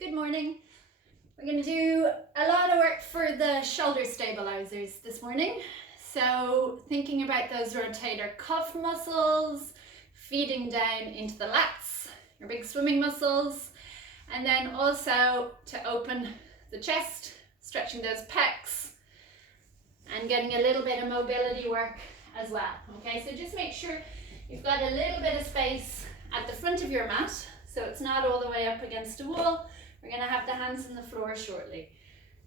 Good morning. We're going to do a lot of work for the shoulder stabilizers this morning. So thinking about those rotator cuff muscles, feeding down into the lats, your big swimming muscles, and then also to open the chest, stretching those pecs and getting a little bit of mobility work as well. Okay, so just make sure you've got a little bit of space at the front of your mat so it's not all the way up against a wall. We're going to have the hands on the floor shortly.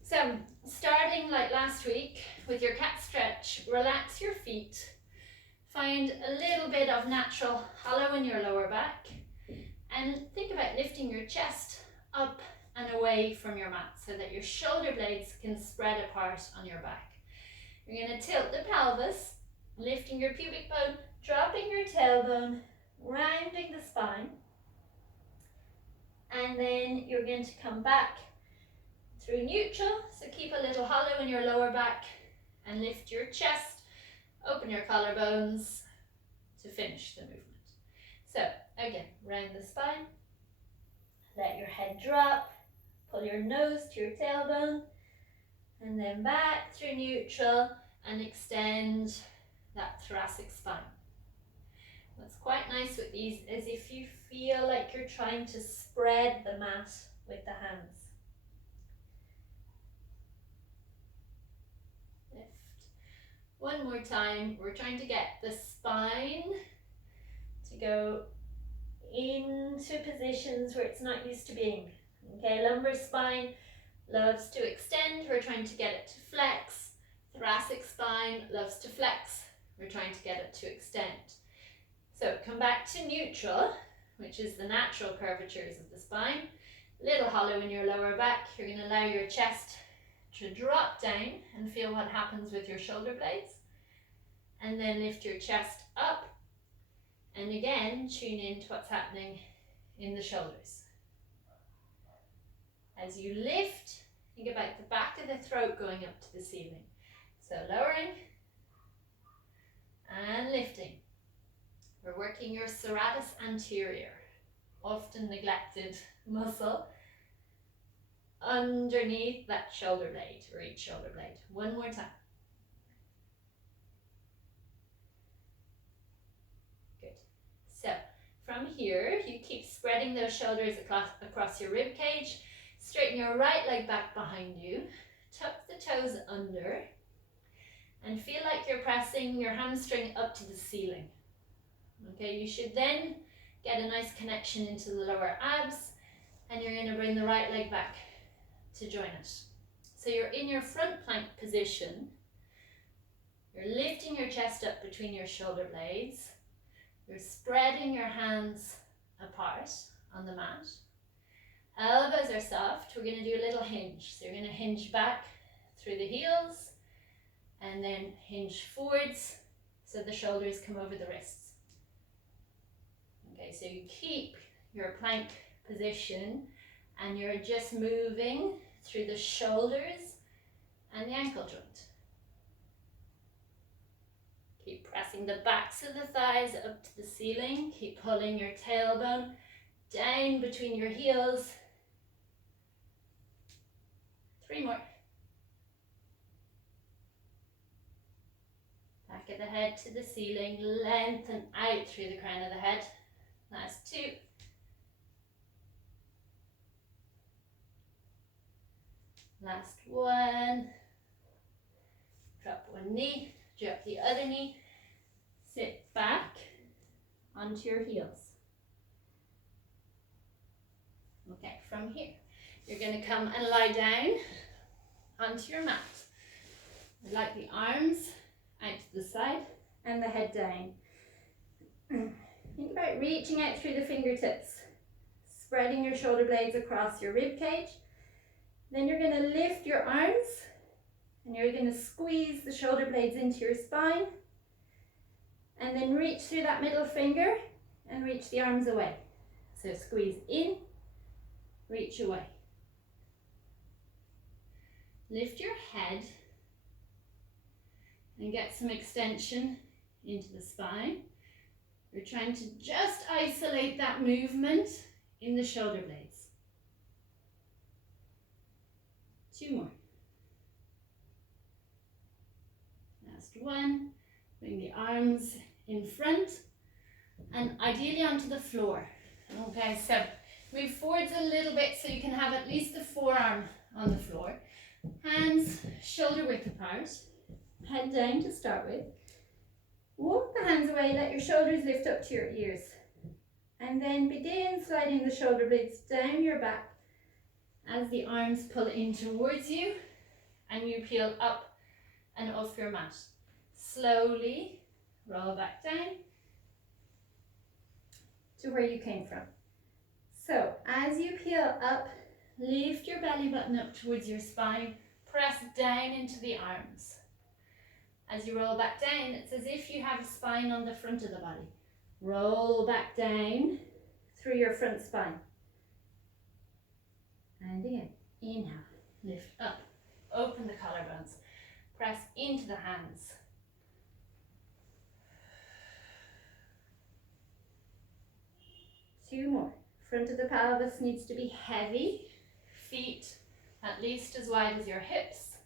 So starting like last week with your cat stretch, relax your feet. Find a little bit of natural hollow in your lower back. And think about lifting your chest up and away from your mat so that your shoulder blades can spread apart on your back. You're going to tilt the pelvis, lifting your pubic bone, dropping your tailbone, rounding the spine. And then you're going to come back through neutral, so keep a little hollow in your lower back and lift your chest, open your collarbones to finish the movement. So again, round the spine, let your head drop, pull your nose to your tailbone, and then back through neutral and extend that thoracic spine. What's quite nice with these is if you feel like you're trying to spread the mat with the hands. Lift. One more time. We're trying to get the spine to go into positions where it's not used to being. Okay, lumbar spine loves to extend. We're trying to get it to flex. Thoracic spine loves to flex. We're trying to get it to extend. So come back to neutral, which is the natural curvatures of the spine. Little hollow in your lower back. You're going to allow your chest to drop down and feel what happens with your shoulder blades. And then lift your chest up. And again, tune into what's happening in the shoulders. As you lift, think about the back of the throat going up to the ceiling. So lowering and lifting. We're working your serratus anterior, often neglected muscle, underneath that shoulder blade, or each shoulder blade. One more time. Good. So from here, you keep spreading those shoulders across your rib cage. Straighten your right leg back behind you. Tuck the toes under. And feel like you're pressing your hamstring up to the ceiling. Okay, you should then get a nice connection into the lower abs, and you're going to bring the right leg back to join it. So you're in your front plank position. You're lifting your chest up between your shoulder blades. You're spreading your hands apart on the mat. Elbows are soft. We're going to do a little hinge. So you're going to hinge back through the heels and then hinge forwards so the shoulders come over the wrists. Okay, so you keep your plank position and you're just moving through the shoulders and the ankle joint. Keep pressing the backs of the thighs up to the ceiling. Keep pulling your tailbone down between your heels. 3 more. Back of the head to the ceiling, lengthen out through the crown of the head. Last 2. Last 1. Drop one knee, drop the other knee. Sit back onto your heels. Okay, from here, you're going to come and lie down onto your mat. I'd like the arms out to the side and the head down. Think about reaching out through the fingertips, spreading your shoulder blades across your rib cage. Then you're going to lift your arms and you're going to squeeze the shoulder blades into your spine. And then reach through that middle finger and reach the arms away. So squeeze in, reach away. Lift your head and get some extension into the spine. We're trying to just isolate that movement in the shoulder blades. 2 more. Last one. Bring the arms in front and ideally onto the floor. Okay, so move forwards a little bit so you can have at least the forearm on the floor. Hands shoulder width apart. Head down to start with. Walk the hands away, let your shoulders lift up to your ears. And then begin sliding the shoulder blades down your back as the arms pull in towards you and you peel up and off your mat. Slowly roll back down to where you came from. So as you peel up, lift your belly button up towards your spine, press down into the arms. As you roll back down, it's as if you have a spine on the front of the body. Roll back down through your front spine. And again, inhale, lift up, open the collarbones, press into the hands. Two more. Front of the pelvis needs to be heavy. Feet at least as wide as your hips.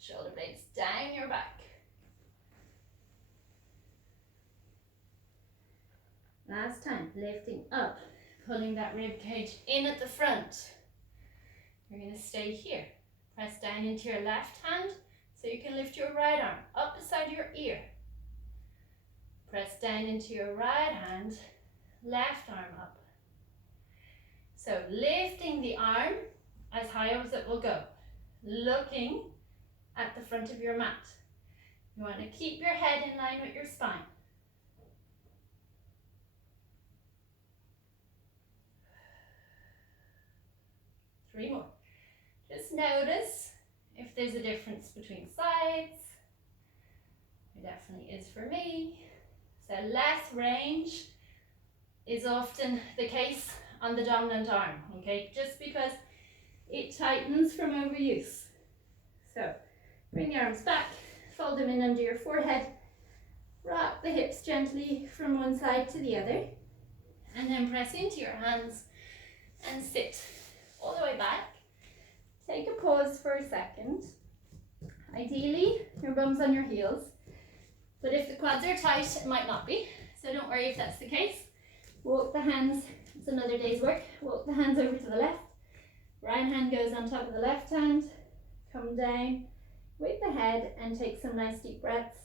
Shoulder blades down your back. Last time, lifting up, pulling that rib cage in at the front. You're going to stay here. Press down into your left hand so you can lift your right arm up beside your ear. Press down into your right hand, left arm up. So lifting the arm as high as it will go, looking at the front of your mat. You want to keep your head in line with your spine. Three more. Just notice if there's a difference between sides. There definitely is for me. So less range is often the case on the dominant arm, okay? Just because it tightens from overuse. So bring your arms back, fold them in under your forehead, rock the hips gently from one side to the other, and then press into your hands and sit all the way back. Take a pause for a second. Ideally, your bum's on your heels, but if the quads are tight, it might not be. So don't worry if that's the case. Walk the hands, it's another day's work. Walk the hands over to the left. Right hand goes on top of the left hand. Come down with the head and take some nice deep breaths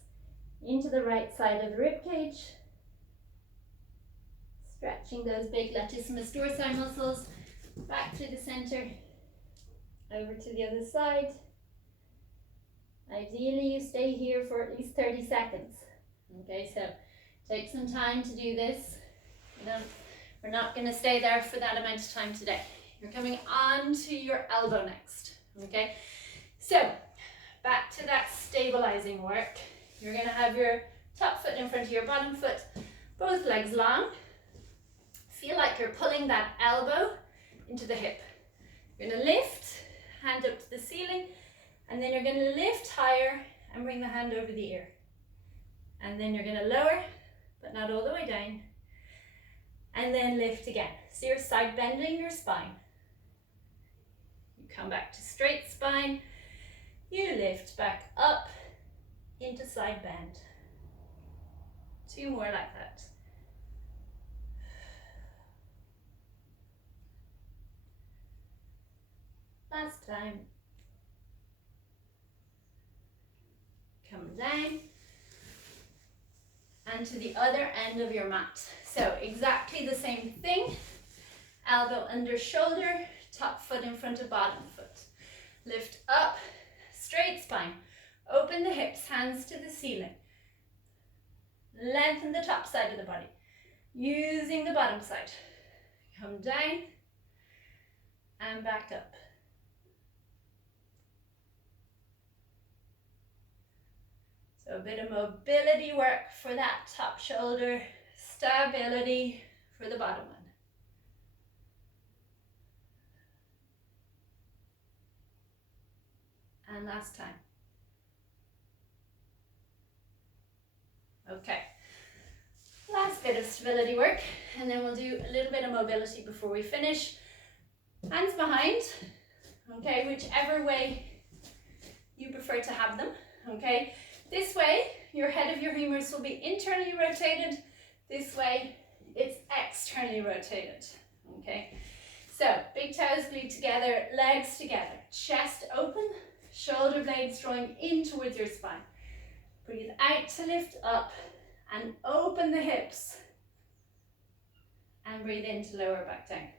into the right side of the rib cage. Stretching those big latissimus dorsi muscles back to the center, over to the other side. Ideally, you stay here for at least 30 seconds. Okay, so take some time to do this. We're not going to stay there for that amount of time today. You're coming on to your elbow next. Okay, so back to that stabilizing work. You're going to have your top foot in front of your bottom foot, both legs long. Feel like you're pulling that elbow into the hip. You're going to lift, hand up to the ceiling, and then you're going to lift higher and bring the hand over the ear. And then you're going to lower, but not all the way down. And then lift again. So you're side bending your spine. You come back to straight spine. You lift back up into side bend. Two more like that. Last time. Come down. And to the other end of your mat. So exactly the same thing. Elbow under shoulder, top foot in front of bottom foot. Lift up, straight spine. Open the hips, hands to the ceiling. Lengthen the top side of the body, using the bottom side. Come down and back up. So a bit of mobility work for that top shoulder, stability for the bottom one. And last time. Okay, last bit of stability work, and then we'll do a little bit of mobility before we finish. Hands behind, okay, whichever way you prefer to have them, okay. This way, your head of your humerus will be internally rotated. This way, it's externally rotated, okay. So, big toes glued together, legs together, chest open, shoulder blades drawing in towards your spine. Breathe out to lift up and open the hips. And breathe in to lower back down.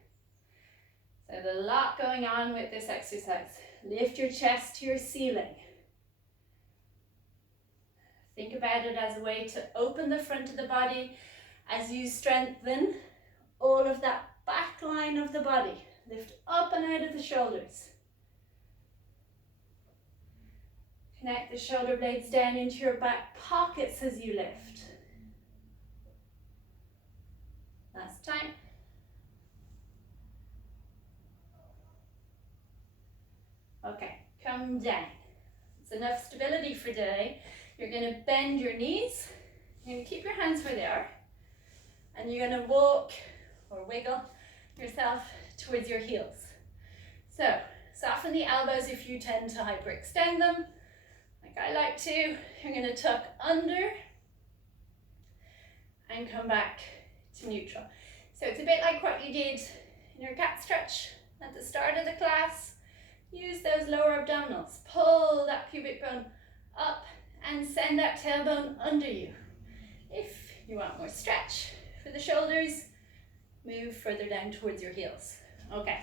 So there's a lot going on with this exercise. Lift your chest to your ceiling. Think about it as a way to open the front of the body as you strengthen all of that back line of the body. Lift up and out of the shoulders. Connect the shoulder blades down into your back pockets as you lift. Last time. Okay, come down. It's enough stability for today. You're going to bend your knees. You're going to keep your hands where they are. And you're going to walk or wiggle yourself towards your heels. So, soften the elbows if you tend to hyperextend them, like I like to. You're going to tuck under and come back to neutral. So it's a bit like what you did in your cat stretch at the start of the class. Use those lower abdominals. Pull that pubic bone up and send that tailbone under you. If you want more stretch for the shoulders, move further down towards your heels. Okay,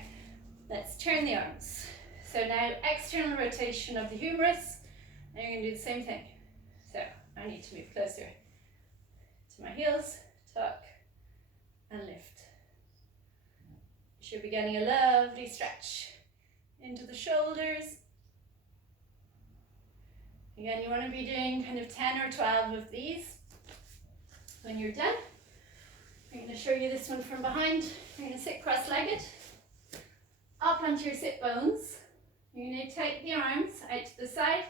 let's turn the arms. So now external rotation of the humerus, and you're going to do the same thing. So I need to move closer to my heels, tuck and lift. You should be getting a lovely stretch into the shoulders. Again, you want to be doing kind of 10 or 12 of these. When you're done, I'm going to show you this one from behind. You're going to sit cross-legged, up onto your sit bones. You're going to take the arms out to the side,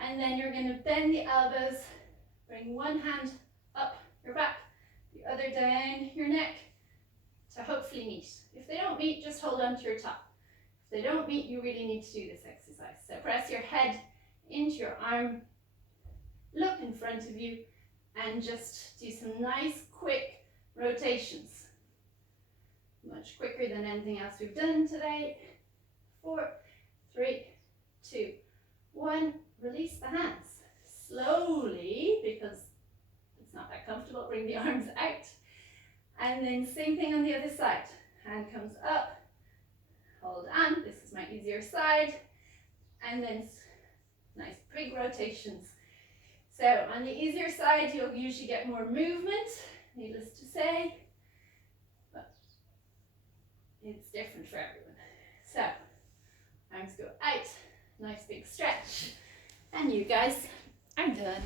and then you're going to bend the elbows, bring one hand up your back, the other down your neck to hopefully meet. If they don't meet, just hold on to your top. If they don't meet, you really need to do this exercise. So press your head into your arm, look in front of you, and just do some nice quick rotations. Much quicker than anything else we've done today. 4, 3, 2, 1. Release the hands. Slowly, because it's not that comfortable, bring the arms out. And then same thing on the other side. Hand comes up, hold on. This is my easier side. And then nice big rotations. So on the easier side, you'll usually get more movement, needless to say, but it's different for everyone. So arms go out, nice big stretch, and you guys are done.